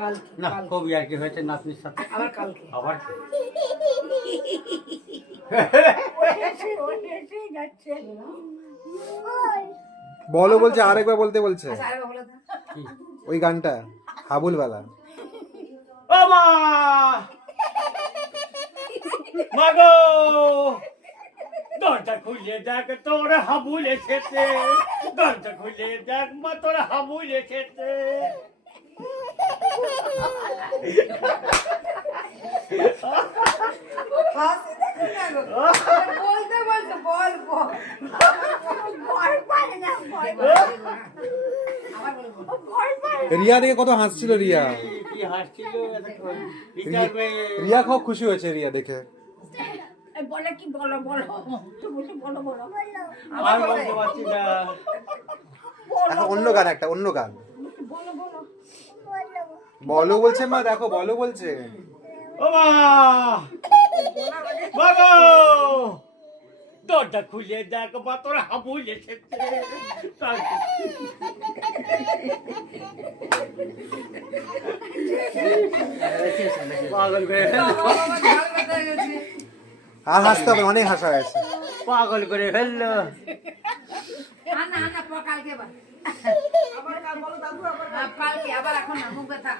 কালকে না কবি আর কি হয়েছে নাতনির সাথে আবার কালকে আবার বলো বলছে, আরেকবার বলতে বলছে আচ্ছা আরেকবার বলো তো। ওই গানটা হাবুলওয়ালা। ও মা মাগো দরজা খুলে দেখ তোর হাবুল এসেছে, দরজা খুলে দেখ মা তোর হাবুল এসেছে। হাসি দেখো না গো। বলতে বলতে বল বল ভয় পায় না ভয় পায় না। আবার বলবো ভয় পায় না। রিয়া দেখে কত হাসছিল রিয়া। কি হাসছিল এতক্ষণ। রিয়া খুব খুশি হয়েছে রিয়া দেখে। এই বলে কি বলো বলো তুই বলছি বলো বলো আর বলতে পারছি না। এখন অন্য গান, একটা অন্য গান বলো বলো বলো বলছে মা, দেখো বলো বলছে। ও মা মাগো দরজা খুলে দেখ মা তোর হাবুল এসেছে। পাগল করে ফেললো, আর হাসতে হবে, অনেক হাসা হয়েছে। পাগল করে ফেললো। আনা আনা কালকে আবার আবার কাল বলো দাদু আবার কালকে আবার এখন না মুখ ব্যথা